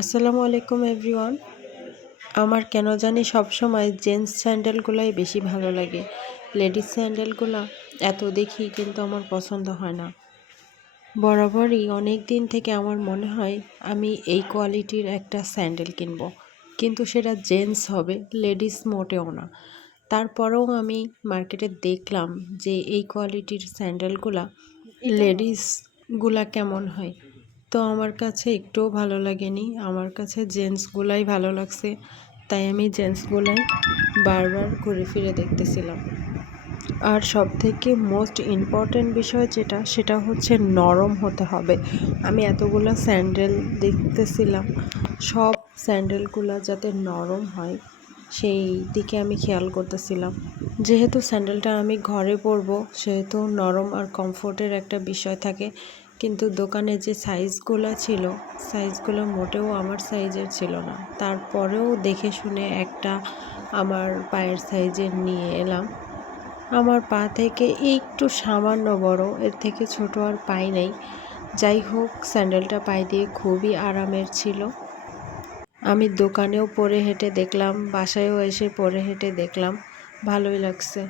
আসসালামু আলাইকুম এভরিওয়ান। আমার কেন জানি সবসময় জেন্টস স্যান্ডেলগুলাই বেশি ভালো লাগে। লেডিস স্যান্ডেলগুলো এত দেখি কিন্তু আমার পছন্দ হয় না। বরাবরই অনেক দিন থেকে আমার মনে হয় আমি এই কোয়ালিটির একটা স্যান্ডেল কিনব, কিন্তু সেটা জেন্টস হবে, লেডিস মোটেও না। তারপরেও আমি মার্কেটে দেখলাম যে এই কোয়ালিটির স্যান্ডেলগুলা লেডিসগুলা কেমন হয়। তো আমার কাছে একটুও ভালো লাগেনি, আমার কাছে জেন্টসগুলাই ভালো লাগছে। তাই আমি জেন্টসগুলাই বারবার ঘুরে ফিরে দেখতেছিলাম। আর সবথেকে মোস্ট ইম্পর্ট্যান্ট বিষয় সেটা হচ্ছে নরম হতে হবে। আমি এতগুলো স্যান্ডেল দেখতেছিলাম, সব স্যান্ডেলগুলো যাতে নরম হয় সেই দিকে আমি খেয়াল করতেছিলাম। যেহেতু স্যান্ডেলটা আমি ঘরে পরবো সেহেতু নরম আর কমফোর্টের একটা বিষয় থাকে, কিন্তু দোকানে যে সাইজগুলো মোটেও আমার সাইজের ছিল না। তারপরেও দেখে শুনে একটা আমার পায়ের সাইজের নিয়ে এলাম। আমার পা থেকে একটু সামান্য বড়, এর থেকে ছোট আর পাই নাই। যাই হোক, স্যান্ডেলটা পায়ে দিয়ে খুবই আরামের ছিল। আমি দোকানেও পরে হেঁটে দেখলাম, বাসায়ও এসে পরে হেঁটে দেখলাম, ভালোই লাগছে।